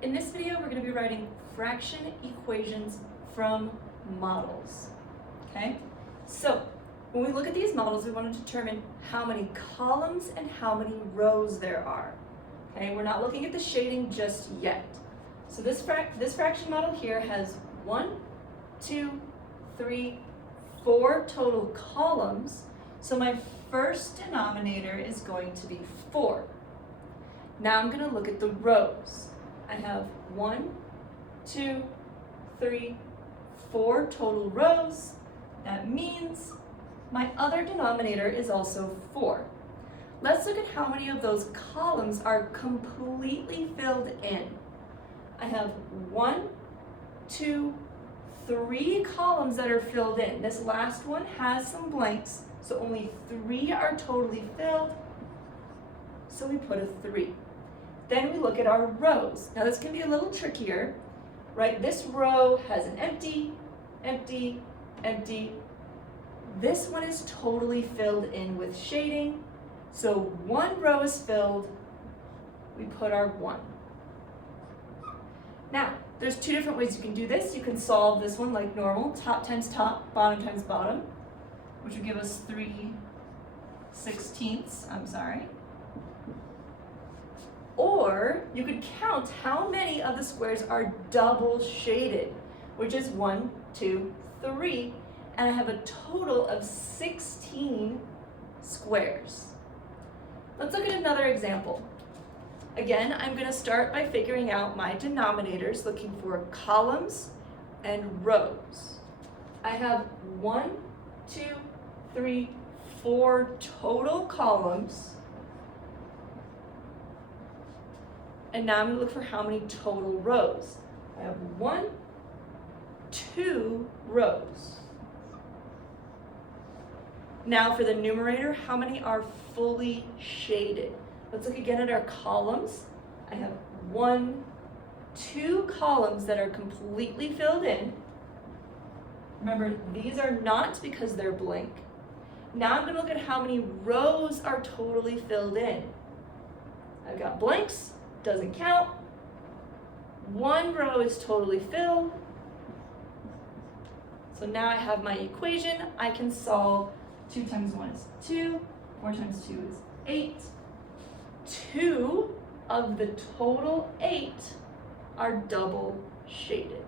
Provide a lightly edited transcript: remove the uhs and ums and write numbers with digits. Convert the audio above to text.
In this video, we're going to be writing fraction equations from models, okay? So, when we look at these models, we want to determine how many columns and how many rows there are, okay? We're not looking at the shading just yet. So this fraction model here has 1, 2, 3, 4 total columns. So my first denominator is going to be 4. Now I'm going to look at the rows. I have 1, 2, 3, 4 total rows. That means my other denominator is also 4. Let's look at how many of those columns are completely filled in. I have 1, 2, 3 columns that are filled in. This last one has some blanks, so only 3 are totally filled, so we put a 3. Then we look at our rows. Now this can be a little trickier, right? This row has an empty, empty, empty. This one is totally filled in with shading. So one row is filled, we put our 1. Now, there's 2 different ways you can do this. You can solve this one like normal, top times top, bottom times bottom, which would give us 3/16, Or you could count how many of the squares are double shaded, which is 1, 2, 3, and I have a total of 16 squares. Let's look at another example. Again, I'm going to start by figuring out my denominators, looking for columns and rows. I have 1, 2, 3, 4 total columns. And now I'm going to look for how many total rows. I have 1, 2 rows. Now for the numerator, how many are fully shaded? Let's look again at our columns. I have 1, 2 columns that are completely filled in. Remember, these are not because they're blank. Now I'm going to look at how many rows are totally filled in. I've got blanks, doesn't count. 1 row is totally filled. So now I have my equation. I can solve 2 times 1 is 2, 4 times 2 is 8. 2 of the total 8 are double shaded.